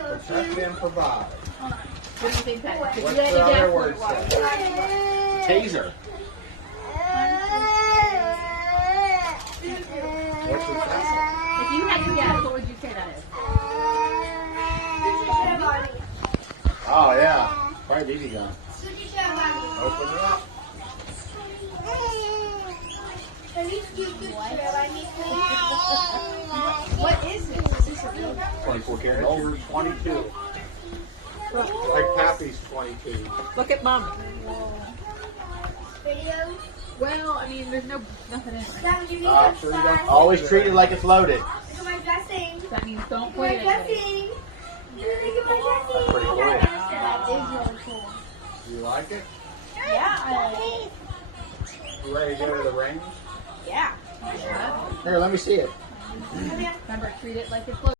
Protect and provide. What do you think that is? What's the other word say? Taser. What's the second? If you had to guess, what would you say that is? Oh, yeah. Probably BB gun. Open it up. What is it? Is this a real 24 karat. Over 22. Like Pappy's 22. Look at Mom. Well, I mean, there's nothing in it. So you don't Always treat it like it's loaded. That means don't put it in it. Pretty cool. That is really cool. You like it? Yeah. You ready to go to the range? Yeah. Here, let me see it. Remember, treat it like it's loaded.